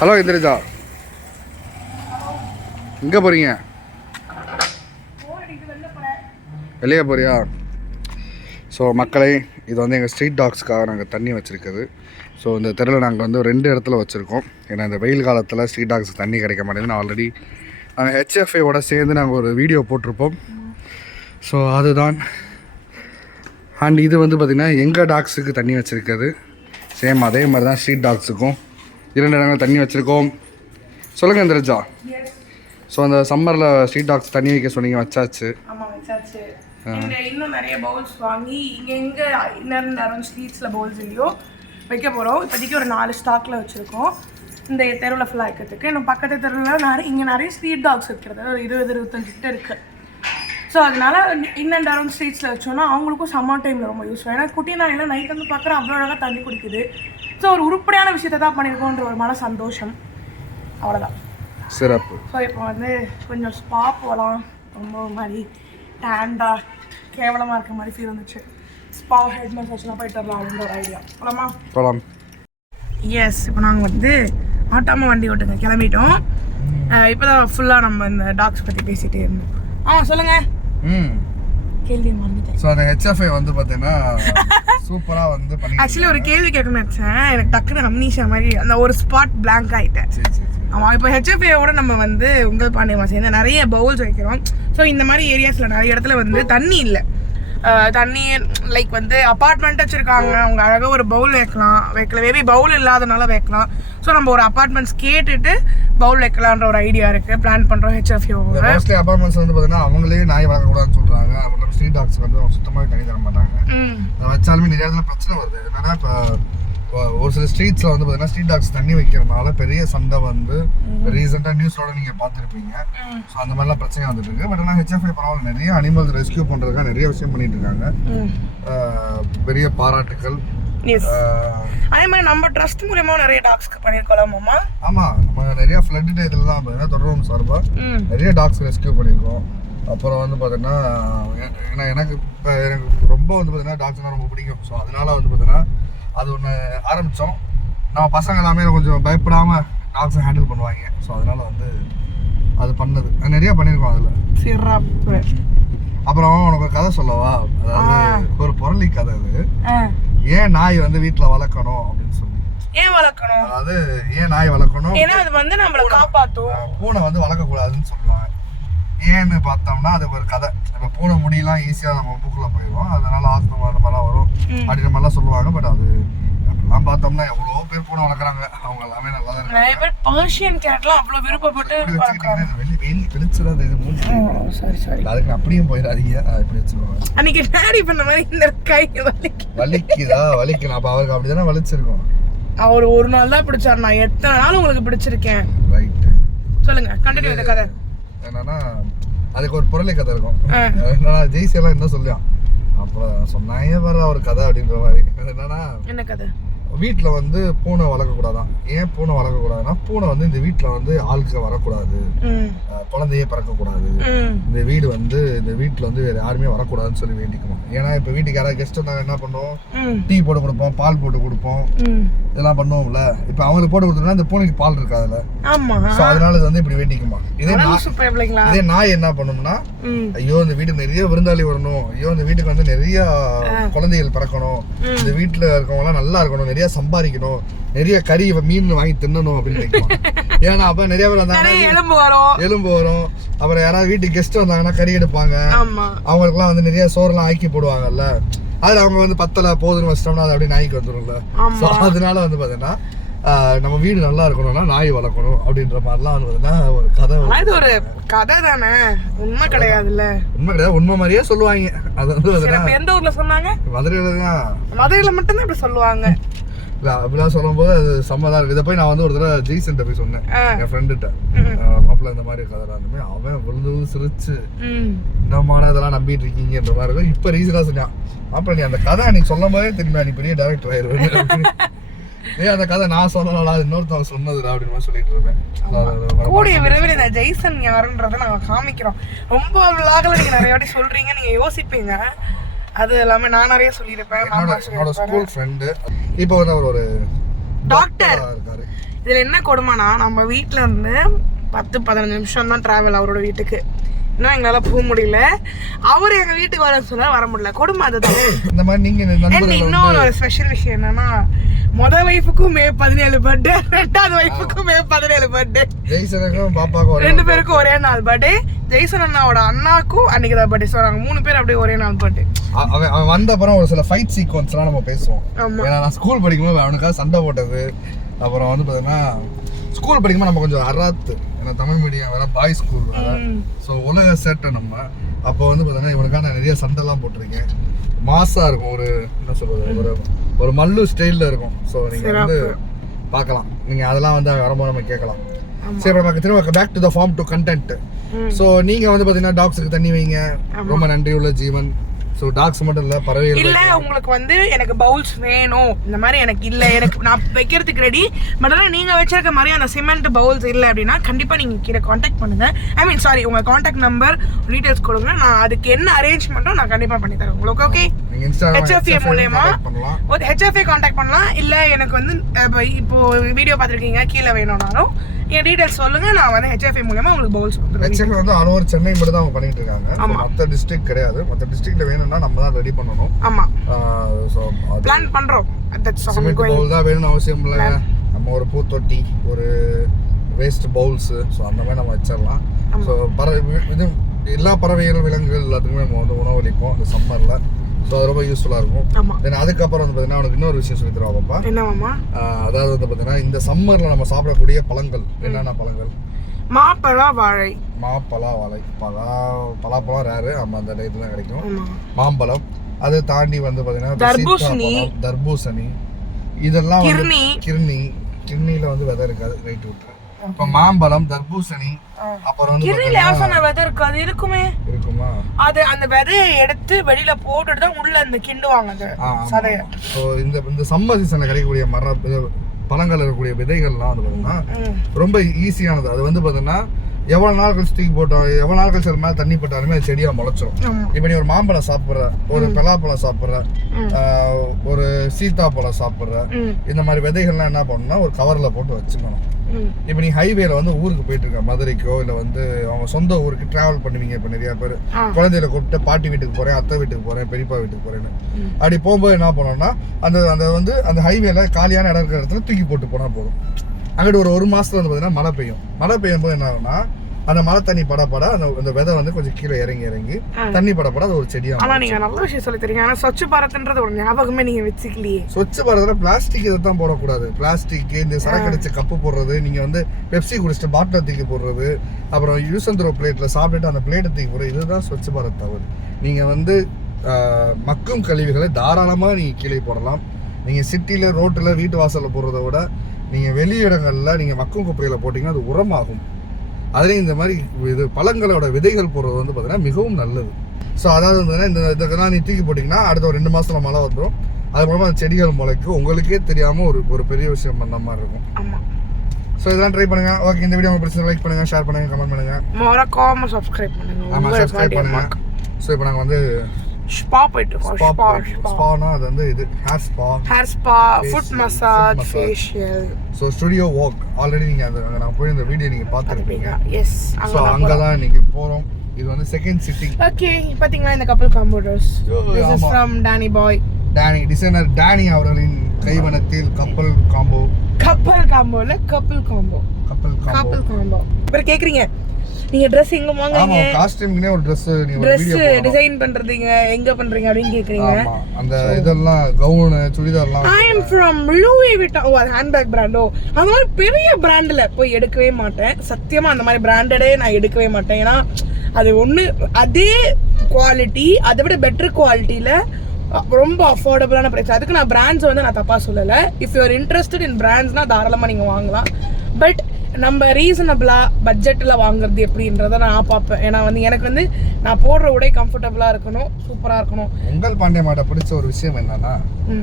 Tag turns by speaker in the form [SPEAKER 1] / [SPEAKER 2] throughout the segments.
[SPEAKER 1] Hello Indraja. எங்கே போகிறீங்க வெளியே போறியா? ஸோ மக்களை இது வந்து எங்கள் ஸ்ட்ரீட் டாக்ஸ்க்காக நாங்கள் தண்ணி வச்சுருக்குது. ஸோ இந்த தெருவில் நாங்கள் வந்து ரெண்டு இடத்துல வச்சுருக்கோம். ஏன்னா இந்த வெயில் காலத்தில் ஸ்ட்ரீட் டாக்ஸுக்கு தண்ணி கிடைக்க மாட்டேங்குது. நான் ஆல்ரெடி நாங்கள் ஹெச்எஃப்ஐயோட சேர்ந்து நாங்கள் ஒரு வீடியோ போட்டிருப்போம். ஸோ அதுதான். அண்ட் இது வந்து பார்த்திங்கன்னா எங்கள் டாக்ஸுக்கு தண்ணி வச்சுருக்குது. சேம் அதே மாதிரி தான் ஸ்ட்ரீட் டாக்ஸுக்கும் இரண்டு இடங்கள் தண்ணி வச்சுருக்கோம். சொல்லுங்கள் இந்திரஜா. ஸோ அந்த சம்மரில் ஸ்ட்ரீட் டாக்ஸ் தண்ணி வைக்க சொன்னீங்க வச்சாச்சு.
[SPEAKER 2] ஆமா வச்சாச்சு. இன்னும் நிறைய பவுல்ஸ் வாங்கி இங்க எங்க இன்னர் நேரம் ஸ்ட்ரீட்ஸ்ல பவுல்ஸ் இல்லையோ வைக்க போறோம். இப்போதைக்கு ஒரு நாலு ஸ்டாக்ல வச்சிருக்கோம். இந்த தெருவில் ஃபுல்லாக வைக்கிறதுக்கு. இன்னும் பக்கத்து தெருவில் நிறைய இங்கே நிறைய ஸ்ட்ரீட் டாக்ஸ் இருக்கிறது. ஒரு இருபது இருபத்தஞ்சு கிட்ட இருக்கு. ஸோ அதனால இன் அண்ட் அரௌண்ட் ஸ்ட்ரீட்ஸில் வச்சோம்னா அவங்களுக்கும் சம்மர் டைமில் ரொம்ப யூஸ் ஏன்னா குட்டி நாயெல்லாம் நைட் வந்து பார்க்குறேன் அவ்வளோ அழகாக தண்ணி குடிக்குது. ஸோ ஒரு உருப்படியான விஷயத்தை தான் பண்ணியிருக்கோன்ற ஒரு மன சந்தோஷம். அவ்வளோதான்
[SPEAKER 1] சிறப்பு.
[SPEAKER 2] ஸோ இப்போ வந்து கொஞ்சம் ஸ்பா போகலாம் ரொம்ப ஒரு மாதிரி டேண்டா கேவலமாக இருக்க மாதிரி ஃபீல் வந்துச்சு. ஸ்பா ஹெட் மசாஜ்லாம் போயிட்டு வரலாம் அப்படின்ற ஒரு ஐடியா போலாமா?
[SPEAKER 1] போகலாம்
[SPEAKER 2] எஸ் இப்போ நாங்கள் வந்து ஆட்டாமல் வண்டி ஓட்டுங்க. கிளம்பிட்டோம். இப்போ தான் ஃபுல்லாக நம்ம இந்த டாக்ஸ் பற்றி பேசிகிட்டே இருந்தோம். ஆ சொல்லுங்கள்
[SPEAKER 1] ம்.
[SPEAKER 2] கேள்வி மறந்துட்டேன்.
[SPEAKER 1] ஸோ அந்த ஹெச்எஃப்ஐ வந்து பார்த்தீங்கன்னா சூப்பராக வந்து
[SPEAKER 2] ஆக்சுவலி ஒரு கேள்வி கேட்கணும்னு நினச்சேன். எனக்கு டக்குனு அம்னீஷா மாதிரி அந்த ஒரு ஸ்பாட்
[SPEAKER 1] சரி சரி
[SPEAKER 2] ஆமாம் இப்போ ஹெச்எஃப்ஏவோட நம்ம வந்து உங்கள் பாண்டியமா சேர்ந்து நிறைய பவுல்ஸ் வைக்கிறோம். ஸோ இந்த மாதிரி ஏரியாஸில் நிறைய இடத்துல வந்து தண்ணி இல்லை. தண்ணி லைக் வந்து அப்பார்ட்மெண்ட் வச்சுருக்காங்க. அவங்க அழகாக ஒரு பவுல் வைக்கலாம். வைக்கல. மேபி பவுல் இல்லாதனால வைக்கலாம். ஸோ நம்ம ஒரு அப்பார்ட்மெண்ட்ஸ் கேட்டுட்டு பவுல் வைக்கலான்ற ஒரு ஐடியா இருக்குது பிளான் பண்ணுறோம் ஹெச்எஃப்ஏவோட
[SPEAKER 1] மோஸ்ட்லி அபார்ட்மெண்ட்ஸ் வந்து பார்த்தீங்கன்னா அவங்களே நாய் வளர்க்கக்கூடாதுன்னு சொல்கிறாங்க அப்புறம் ஸ்ட்ரீட் டாக்ஸ் வந்து அவங்க சுத்தமாக தண்ணி தர மாட்டாங்க. வச்சாலுமே நிறைய பிரச்சனை வருது. என்னன்னா இப்போ ஒரு சில ஸ்ட்ரீட்ஸில் வந்து பார்த்தீங்கன்னா ஸ்ட்ரீட் டாக்ஸ் தண்ணி வைக்கிறதுனால பெரிய சண்டை வந்து ரீசெண்டாக நியூஸோட நீங்கள் பார்த்துருப்பீங்க. ஸோ அந்த மாதிரிலாம் பிரச்சனை வந்துட்டு இருக்கு. பட் ஆனால் ஹெச்எஃப்ஐ பரவாயில்ல நிறைய அனிமல்ஸ் ரெஸ்கியூ பண்ணுறதுக்காக நிறைய விஷயம் பண்ணிட்டு இருக்காங்க. பெரிய அஹ்
[SPEAKER 2] அதே மாதிரி நம்ம ட்ரஸ்ட் மூலியமா நிறைய டாக்ஸ்க்கு பண்ணியிருக்கலாமாம்மா
[SPEAKER 1] ஆமா நம்ம நிறைய ஃப்ளட் டேத்தில் தான் பார்த்தீங்கன்னா தொடர்பு சார்பாக
[SPEAKER 2] ம்.
[SPEAKER 1] நிறைய டாக்ஸ் ரெஸ்கியூ பண்ணியிருக்கோம் அப்புறம் வந்து பார்த்தீங்கன்னா ஏன்னா எனக்கு இப்போ எனக்கு ரொம்ப வந்து பார்த்தீங்கன்னா டாக்ஸ்னால் ரொம்ப பிடிக்கும். ஸோ அதனால வந்து பார்த்தீங்கன்னா அது ஒன்று ஆரம்பித்தோம் நம்ம பசங்க எல்லாமே கொஞ்சம் பயப்படாமல் டாக்ஸை ஹேண்டில் பண்ணுவாங்க. ஸோ அதனால வந்து அது பண்ணது. நிறைய பண்ணியிருக்கோம் அதில்.
[SPEAKER 2] சிறப்பு.
[SPEAKER 1] அப்புறம் உனக்கு ஒரு கதை சொல்லவா? அதாவது ஒரு பொருளி கதை அது. ஏன் நாய் வந்து வீட்டில் வளர்க்கணும் அப்படின்னு சொல்லி.
[SPEAKER 2] ஏன் வளர்க்கணும்?
[SPEAKER 1] அதாவது ஏன் நாய் வளர்க்கணும்?
[SPEAKER 2] ஏன்னா அது வந்து நம்மள காப்பாத்தும்.
[SPEAKER 1] அஹ் பூனை வந்து வளர்க்கக்கூடாதுன்னு சொல்லுவாங்க ஏன்னு பார்த்தோம்னா அது ஒரு கதை. இப்போ பூனை முடியெல்லாம் ஈஸியாக நம்ம மூக்குள்ள போயிடும் அதனால ஆஸ்தமா அந்த மாதிரிலாம் வரும். அப்படின்ற மாதிரிலாம் சொல்லுவாங்க. பட் அது அப்படிலாம் பார்த்தோம்னா எவ்வளோ பேர் பூனை வளர்க்குறாங்க. அவங்க எல்லாமே நல்லா தான்
[SPEAKER 2] நிறைய பேர் பர்ஷியன் கேட்லாம் அவ்வளவு விருப்பப்பட்டு
[SPEAKER 1] வெளி வெயில் பிடிச்சிடாது இது மூஞ்சி.
[SPEAKER 2] சாரி சாரி
[SPEAKER 1] அதுக்கு அப்படியும் போயிடாதீங்க. அது இப்படி வச்சுருவாங்க.
[SPEAKER 2] அன்னைக்கு டேடி பண்ண மாதிரி இந்த கை வலிக்கு.
[SPEAKER 1] வலிக்குதா? வலிக்கணும் அப்போ அவருக்கு அப்படி தானே வலிச்சிருக்கும்.
[SPEAKER 2] அவர் ஒரு நாள் தான் பிடிச்சார் நான் எத்தனை நாள் உங்களுக்கு பிடிச்சிருக்கேன்?
[SPEAKER 1] ரைட்டு
[SPEAKER 2] சொல்லுங்க. கண்டினியூ இந்த கதை.
[SPEAKER 1] என்னன்னா அதுக்கு ஒரு பொருளை கதை இருக்கும். என்னன்னா ஜெய்சி எல்லாம் என்ன சொல்லுவான் அப்புறம் சொன்னாங்க வர ஒரு கதை? அப்படின்ற மாதிரி. என்னன்னா
[SPEAKER 2] என்ன கதை?
[SPEAKER 1] வீட்டில் வந்து பூனை வளர்க்கக்கூடாதான். ஏன் பூனை வளர்க்கக்கூடாதுன்னா பூனை வந்து இந்த வீட்டில் வந்து ஆளுக்கு வரக்கூடாது. குழந்தையே பிறக்கக்கூடாது. இந்த வீடு வந்து இந்த வீட்டில் வந்து வேறு யாருமே வரக்கூடாதுன்னு சொல்லி வேண்டிக்குவோம் ஏன்னா இப்போ வீட்டுக்கு யாராவது கெஸ்ட் வந்தாங்க என்ன பண்ணுவோம்? டீ போட்டு கொடுப்போம் பால் போட்டு கொடுப்போம். இதெல்லாம் பண்ணுவோம்ல. இப்போ அவங்களுக்கு போட்டு கொடுத்தோம்னா இந்த பூனைக்கு பால் இருக்காதுல்ல
[SPEAKER 2] ஆமா.
[SPEAKER 1] ஸோ அதனால இது வந்து இப்படி வேண்டிக்குமா. இதே இதே நாய் என்ன பண்ணும்னா ஐயோ இந்த வீட்டுக்கு நிறைய விருந்தாளி வரணும். ஐயோ இந்த வீட்டுக்கு வந்து நிறைய குழந்தைகள் பிறக்கணும். இந்த வீட்டுல இருக்கவங்க எல்லாம் நல்லா இருக்கணும் நிறைய சம்பாதிக்கணும். நிறைய கறி மீன் வாங்கி தின்னணும் அப்படின்னு நினைக்குமா? ஏன்னா அப்ப நிறைய பேர் வந்தாங்கன்னா
[SPEAKER 2] நிறைய எலும்பு வரும்.
[SPEAKER 1] எலும்பு வரும். அப்புறம் யாராவது வீட்டுக்கு கெஸ்ட் வந்தாங்கன்னா கறி எடுப்பாங்க. அவங்களுக்குலாம் வந்து நிறைய சோறுலாம் ஆக்கி போடுவாங்கல்ல. அதுல அவங்க வந்து பத்தல போதுன்னு வச்சிட்டோம்னா அது அப்படியே நாய்க்கு வந்துடும்ல. ஸோ அதனால வந்து பாத்தீங்கன்னா நம்ம வீடு நல்லா இருக்கணும்னா நாய் வளர்க்கணும் அப்படின்ற மாதிரிலாம் வந்து பாத்தீங்கன்னா ஒரு கதை
[SPEAKER 2] இது ஒரு கதை தானே? உண்மை கிடையாதுல்ல.
[SPEAKER 1] உண்மை கிடையாது. உண்மை மாதிரியே சொல்லுவாங்க. அது வந்து
[SPEAKER 2] எந்த ஊர்ல சொன்னாங்க?
[SPEAKER 1] மதுரையில தான்.
[SPEAKER 2] மதுரையில மட்டும்தான் இப்படி சொல்லுவாங்க.
[SPEAKER 1] அப்படிலாம் சொல்லும்போது அது செம்மதா இருக்கு. இதை போய் நான் வந்து ஒரு தடவை ஜெய்சன்ட்ட போய் சொன்னேன். என் ஃப்ரெண்டுகிட்ட. மாப்பிள்ள இந்த மாதிரி கதை அவன் விழுந்து சிரிச்சு
[SPEAKER 2] ம்.
[SPEAKER 1] என்னமான இதெல்லாம் நம்பிட்டு இருக்கீங்கன்ற மாதிரி இருக்கும். இப்போ ரீசனாக சொன்னான். மாப்பிள்ள நீ அந்த கதை நீ சொல்லும் போதே திரும்பி நீ பெரிய டேரக்டர் ஆயிடுவேன் ஏய் அந்த கதை நான் சொல்லலாம் அது இன்னொருத்தவங்க சொன்னதுடா அப்படின்னு சொல்லிட்டு இருப்பேன்.
[SPEAKER 2] கூடிய விரைவில் இந்த ஜெய்சன் யாருன்றதை நாங்க காமிக்கிறோம். ரொம்ப விழாக்களை நீங்க நிறைய வாட்டி சொல்றீங்க நீங்க யோசிப்பீங்க. அது எல்லாமே நான் நிறைய சொல்லியிருப்பேன்.
[SPEAKER 1] என்னோட ஸ்கூல் ஃப்ரெண்டு இப்போ வந்து அவர் ஒரு
[SPEAKER 2] டாக்டர்
[SPEAKER 1] இருக்காரு.
[SPEAKER 2] இதுல என்ன கொடுமைனா நம்ம வீட்ல இருந்து பத்து பதினஞ்சு நிமிஷம் தான் டிராவல் அவரோட வீட்டுக்கு. இன்னும் எங்களால போக முடியல. அவர் எங்க வீட்டுக்கு வர சொன்னா வர முடியல. கொடுமை அதுதான்.
[SPEAKER 1] இந்த மாதிரி நீங்க இந்த
[SPEAKER 2] And
[SPEAKER 1] நண்பர்கள்
[SPEAKER 2] இன்னொரு ஸ்பெஷல் விஷயம் என்னன்னா முத வைஃபுக்கும் மே பதினேழு பர்த்டே ரெண்டாவது வைஃபுக்கும் மே பதினேழு பர்த்டே
[SPEAKER 1] ஜெய்சனுக்கும் பாப்பாக்கும்
[SPEAKER 2] ரெண்டு பேருக்கும் ஒரே நாள் பர்த்டே ஜெய்சன் அண்ணாவோட அண்ணாக்கும் அன்னைக்கு தான் பர்த்டே ஸோ நாங்கள் மூணு பேர் அப்படியே ஒரே நாள் பர்த்டே
[SPEAKER 1] அவன் அவன் வந்த அப்புறம் ஒரு சில ஃபைட் சீக்வன்ஸ்லாம் நம்ம பேசுவோம். ஏன்னா நான் ஸ்கூல் படிக்கும்போது அவனுக்காக சண்டை போட்டது. அப்புறம் வந்து பார்த்தீங்கன்னா ஸ்கூல் படிக்கும்போது நம்ம கொஞ்சம் அராத்து. ஏன்னா தமிழ் மீடியம் வேற பாய் ஸ்கூல் வேற. ஸோ உலக சேட்டை நம்ம. அப்போ வந்து பார்த்தீங்கன்னா இவனுக்காக நான் நிறைய சண்டைலாம் போட்டிருக்கேன். மாசா இருக்கும் ஒரு என்ன சொல்றது ஒரு ஒரு மல்லு ஸ்டைலில் இருக்கும். ஸோ நீங்கள் வந்து பார்க்கலாம். நீங்கள் அதெல்லாம் வந்து வரும்போது நம்ம கேட்கலாம். சரி அப்புறம் நமக்கு திரும்ப back to the form to content. So நீங்கள் வந்து பார்த்தீங்கன்னா டாக்ஸுக்கு தண்ணி வைங்க. ரொம்ப நன்றி உள்ள ஜீவன். ஸோ டாக்ஸ் மட்டும் இல்லை பறவைகள்
[SPEAKER 2] இல்ல உங்களுக்கு வந்து எனக்கு பவுல்ஸ் வேணும். இந்த மாதிரி எனக்கு இல்ல. எனக்கு நான் வைக்கிறதுக்கு ரெடி பட் ஆனால் நீங்க வச்சிருக்க மாதிரி அந்த சிமெண்ட் பவுல்ஸ் இல்ல அப்படின்னா கண்டிப்பா நீங்க கீழே காண்டாக்ட் பண்ணுங்க. ஐ மீன் சாரி உங்க காண்டாக்ட் நம்பர் டீடைல்ஸ் கொடுங்க. நான் அதுக்கு என்ன அரேஞ்ச்மெண்ட்டோ நான் கண்டிப்பா பண்ணி தரேன் உங்களுக்கு ஓகே
[SPEAKER 1] நீங்கள்
[SPEAKER 2] HFA மூலியமா? ஒரு ஹெச்எஃப்ஏ காண்டாக்ட் பண்ணலாம். இல்ல எனக்கு வந்து இப்போ வீடியோ பார்த்துருக்கீங்க கீழே வேணும்னாலும். என் டீடைல்ஸ் சொல்லுங்க. நான் வந்து ஹெச்எஃப்ஏ மூலியமா உங்களுக்கு பவுல்ஸ் கொடுத்துருவேன்.
[SPEAKER 1] ஹெச்எஃப் வந்து ஆல் ஓவர் சென்னை மட்டும் தான் அவங்க பண்ணிட்டு இருக்காங்க. மற்ற டிஸ்ட்ரிக்ட் கிடையாது. மற்ற டிஸ்ட்ரிக்ட்ல வேணும்னா நம்ம தான் ரெடி பண்ணணும்.
[SPEAKER 2] ஆமா.
[SPEAKER 1] அது
[SPEAKER 2] பிளான் பண்றோம். தட்ஸ்
[SPEAKER 1] சிமெண்ட் பவுல் தான் வேணும்னு அவசியம் இல்லை. நம்ம ஒரு பூத்தொட்டி ஒரு வேஸ்ட் பவுல்ஸ் ஸோ அந்த மாதிரி நம்ம வச்சிடலாம். ஸோ பறவை இது எல்லா பறவைகள் விலங்குகள் எல்லாத்துக்குமே நம்ம வந்து உணவளிப்போம். இந்த சம்மரில் ஸோ அது ரொம்ப யூஸ்ஃபுல்லாக இருக்கும். தென் அதுக்கப்புறம் வந்து பார்த்தீங்கன்னா அவனுக்கு இன்னொரு விஷயம் சொல்லி தருவா பாப்பா.
[SPEAKER 2] என்னவாமா
[SPEAKER 1] ஆஹ் அதாவது வந்து பார்த்தீங்கன்னா இந்த சம்மரில் நம்ம சாப்பிடக்கூடிய பழங்கள். என்னென்ன பழங்கள்?
[SPEAKER 2] மாப்பழம் வாழை.
[SPEAKER 1] மா பலா வாழை. பலா பலாப்பழம் ரேரு ஆமாம் அந்த டயத்துல தான் கிடைக்கும். மாம்பழம். அதை தாண்டி வந்து பார்த்தீங்கன்னா
[SPEAKER 2] தர்பூசணி.
[SPEAKER 1] தர்பூசணி. இதெல்லாம்
[SPEAKER 2] கிர்னி
[SPEAKER 1] கிர்னி கிர்னில வந்து விதை இருக்காது. ரைட் விட்டுறேன் இப்போ மாம்பழம் தர்பூசணி அப்புறம் வந்து
[SPEAKER 2] கிரில விதை இருக்கு அது இருக்குமே.
[SPEAKER 1] இருக்குமா?
[SPEAKER 2] அது அந்த விதையை எடுத்து வெளியில போட்டுட்டு தான் உள்ள அந்த கிண்டுவாங்க அது சதைய.
[SPEAKER 1] ஸோ இந்த இந்த சம்மர் சீசனில் கிடைக்கக்கூடிய மர பழங்கள் இருக்கக்கூடிய விதைகள்லாம் வந்து பார்த்தீங்கன்னா. ரொம்ப ஈஸியானது அது வந்து பார்த்தீங்கன்னா எவ்வளோ நாள் கழிச்சு தூக்கி போட்டோம்? எவ்வளோ நாள் கழிச்சு அது மேலே தண்ணி போட்டாலுமே அது செடியாக முளைச்சிரும். இப்போ நீ ஒரு மாம்பழம் சாப்பிட்ற ஒரு பலாப்பழம் சாப்பிட்ற ஒரு சீத்தாப்பழம் சாப்பிட்ற இந்த மாதிரி விதைகள்லாம் என்ன பண்ணணும்னா ஒரு கவரில் போட்டு வச்சுக்கணும். இப்போ நீ ஹைவேல வந்து ஊருக்கு போயிட்டு இருக்க மதுரைக்கோ இல்லை வந்து அவங்க சொந்த ஊருக்கு டிராவல் பண்ணுவீங்க இப்போ நிறைய பேர்.
[SPEAKER 2] ஆ.
[SPEAKER 1] குழந்தைகளை கூப்பிட்டு பாட்டி வீட்டுக்கு போகிறேன் அத்தை வீட்டுக்கு போகிறேன் பெரியப்பா வீட்டுக்கு போகிறேன்னு. அப்படி போகும்போது என்ன பண்ணணும்னா அந்த அந்த வந்து அந்த ஹைவேல காலியான இடம் இருக்கிற இடத்துல தூக்கி போட்டு போனால் போதும். அங்கிட்டு ஒரு ஒரு மாசத்துல வந்து பார்த்தீங்கன்னா மழை பெய்யும். மழை பெய்யும் போது என்ன ஆகும்னா அந்த மழை தண்ணி பட பட அந்த அந்த விதை வந்து கொஞ்சம் கீழே இறங்கி இறங்கி. தண்ணி பட பட அது ஒரு செடியாக
[SPEAKER 2] ஆனா நீங்க நல்ல விஷயம் சொல்லி தரீங்க. ஆனா ஸ்வச் பாரத்ன்றது ஒரு ஞாபகமே நீங்க வச்சுக்கலையே.
[SPEAKER 1] சொச்ச பாரதில் பிளாஸ்டிக் இதை தான் போடக்கூடாது. பிளாஸ்டிக் இந்த சரக்கு அடிச்ச கப்பு போடுறது நீங்கள் வந்து பெப்சி குடிச்சிட்டு பாட்டில் தூக்கி போடுறது அப்புறம் யூஸ் அண்ட் த்ரோ பிளேட்டில் சாப்பிட்டுட்டு அந்த பிளேட்டை தூக்கி போடுறது இதுதான் ஸ்வச்ச பாரத் தவறு. நீங்கள் வந்து மக்கும் கழிவுகளை தாராளமாக நீங்கள் கீழே போடலாம். நீங்கள் சிட்டியில் ரோட்டில் வீட்டு வாசலில் போடுறத விட நீங்கள் வெளி இடங்களில் நீங்கள் மக்கும் குப்பையில் போட்டிங்கன்னா அது உரமாகும். அதுலேயும் இந்த மாதிரி இது பழங்களோட விதைகள் போடுறது வந்து பார்த்தீங்கன்னா மிகவும் நல்லது. ஸோ அதாவது வந்து இந்த இதெல்லாம் நீ தூக்கி போட்டிங்கன்னா அடுத்த ஒரு ரெண்டு மாசத்துல மழை வந்துடும் அது மூலமாக அந்த செடிகள் முளைக்கும். உங்களுக்கே தெரியாமல் ஒரு ஒரு பெரிய விஷயம் பண்ண மாதிரி இருக்கும்.
[SPEAKER 2] ஆமா.
[SPEAKER 1] ஸோ இதெல்லாம் ட்ரை பண்ணுங்க. ஓகே இந்த வீடியோ உங்களுக்கு பிடிச்சா லைக் பண்ணுங்க ஷேர் பண்ணுங்க கமெண்ட் பண்ணுங்க.
[SPEAKER 2] மறக்காம சப்ஸ்கிரைப் பண்ணுங்க.
[SPEAKER 1] ஆமாம் சப்ஸ்கிரைப் பண்ணுங்க. ஸோ இப்போ நாங்கள் வந்து
[SPEAKER 2] ஸ்பா போயிட்டு இருக்கோம்
[SPEAKER 1] ஸ்பா
[SPEAKER 2] ஸ்பா ஸ்பா
[SPEAKER 1] ஸ்பானா அது வந்து இது hair spa
[SPEAKER 2] hair spa foot massage. Facial
[SPEAKER 1] so studio walk already நீங்கள் அந்த நான் போய் இந்த வீடியோ நீங்கள் பார்த்துருப்பீங்க.
[SPEAKER 2] எஸ்
[SPEAKER 1] ஸோ அங்கே தான் இன்னைக்கு போகிறோம் இது வந்து செகண்ட் சிட்டிங்
[SPEAKER 2] ஓகே பாத்தீங்களா இந்த கப்பல் காம்போடர்ஸ்
[SPEAKER 1] ஐயோ,
[SPEAKER 2] திஸ் இஸ். ஃப்ரம் டானி பாய்
[SPEAKER 1] டேனி டிசைனர் டேனி அவர்களின் கைவனத்தில் கப்பல் காம்போ
[SPEAKER 2] கப்பல் காம்போல கப்பல் காம்போ
[SPEAKER 1] கப்பல் காம்போ
[SPEAKER 2] கப்பல் காம்போ இப்போ கேக்குறீங்க. நீங்க Dress எங்க வாங்குறீங்க?
[SPEAKER 1] ஆமா காஸ்டியூம்னே ஒரு Dress நீ ஒரு
[SPEAKER 2] Dress டிசைன் பண்றீங்க எங்க பண்றீங்க அப்படின்னு கேக்குறீங்க.
[SPEAKER 1] ஆமா அந்த இதெல்லாம் கவுனு சுடிதார்லாம்
[SPEAKER 2] ஐ எம் ஃப்ரம் லூவி விட்டா ஓ அது ஹேண்ட்பேக் பிராண்டோ அந்த மாதிரி பெரிய பிராண்டில் போய் எடுக்கவே மாட்டேன். சத்தியமா அந்த மாதிரி பிராண்டடே நான் எடுக்கவே மாட்டேன். ஏன்னா அது ஒன்று அதே குவாலிட்டி அதை விட பெட்டர் குவாலிட்டியில் ரொம்ப அஃபோர்டபுளான ப்ரைஸ் அதுக்கு நான் பிராண்ட்ஸ் வந்து நான் தப்பாக சொல்லலை. If you are interested in பிராண்ட்ஸ்னா தாராளமாக நீங்கள் வாங்கலாம். பட் நம்ம ரீசனபிளாக பட்ஜெட்டில் வாங்குறது எப்படின்றத நான் பார்ப்பேன். ஏன்னா வந்து எனக்கு வந்து நான் போடுற உடை கம்ஃபர்டபுளாக இருக்கணும் சூப்பராக இருக்கணும்.
[SPEAKER 1] உங்கள் பாண்டிய மாட்ட பிடிச்ச ஒரு விஷயம் என்னன்னா.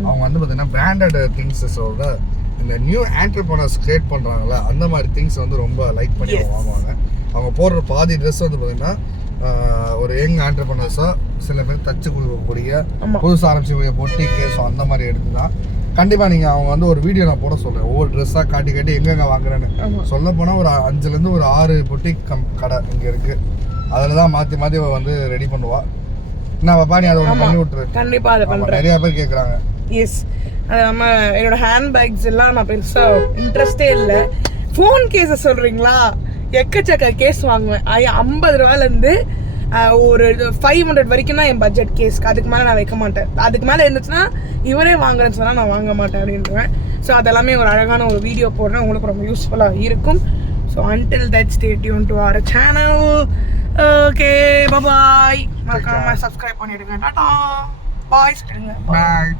[SPEAKER 1] அவங்க வந்து பார்த்தீங்கன்னா பிராண்டட் திங்ஸஸோட இந்த நியூ ஆண்டர்பனர்ஸ் கிரியேட் பண்றாங்கல்ல அந்த மாதிரி திங்ஸ் வந்து ரொம்ப லைக் பண்ணி வாங்குவாங்க. அவங்க போடுற பாதி ட்ரெஸ் வந்து பார்த்தீங்கன்னா ஒரு யங் ஆண்டர்பனர்ஸாக சில பேர் தச்சு கொடுக்கக்கூடிய. புதுசாக ஆரம்பிச்சக்கூடிய பொட்டிக்கு ஸோ அந்த மாதிரி எடுத்து தான் கண்டிப்பாக நீங்கள் அவங்க வந்து ஒரு வீடியோ நான் போட சொல்கிறேன் ஒவ்வொரு ட்ரெஸ்ஸாக காட்டி காட்டி எங்கெங்க வாங்குறேன்னு. சொல்ல போனால் ஒரு அஞ்சுலேருந்து ஒரு ஆறு பொட்டிக் கம் கடை இங்கே இருக்குது அதில் தான் மாற்றி மாற்றி வந்து ரெடி பண்ணுவா. என்ன பாப்பா நீ அதை ஒன்று பண்ணி விட்டுரு.
[SPEAKER 2] கண்டிப்பா அதை
[SPEAKER 1] ஆமா,
[SPEAKER 2] பண்றேன்.
[SPEAKER 1] நிறைய பேர் கேட்குறாங்க
[SPEAKER 2] எஸ் அது நம்ம என்னோட ஹேண்ட் பேக்ஸ் எல்லாம் நான் பெருசாக இன்ட்ரெஸ்டே இல்லை. ஃபோன் கேஸை சொல்கிறீங்களா எக்கச்சக்க கேஸ் வாங்குவேன். ஐம்பது ரூபாலேருந்து ஒரு ஃபைவ் ஹண்ட்ரட் வரைக்கும் தான் என் பட்ஜெட் கேஸ்க்கு அதுக்கு மேலே நான் வைக்க மாட்டேன். அதுக்கு மேலே இருந்துச்சுன்னா இவரே வாங்குறேன்னு சொன்னால் நான் வாங்க மாட்டேன் அப்படின்றேன் ஸோ அதெல்லாமே ஒரு அழகான ஒரு வீடியோ போடுறேன். உங்களுக்கு ரொம்ப யூஸ்ஃபுல்லாக இருக்கும். So until that stay tune to our channel okay bye மறக்காம சப்ஸ்கிரைப் பண்ணிடுங்க. டாட்டா பாய் சொல்லுங்க
[SPEAKER 1] பாய்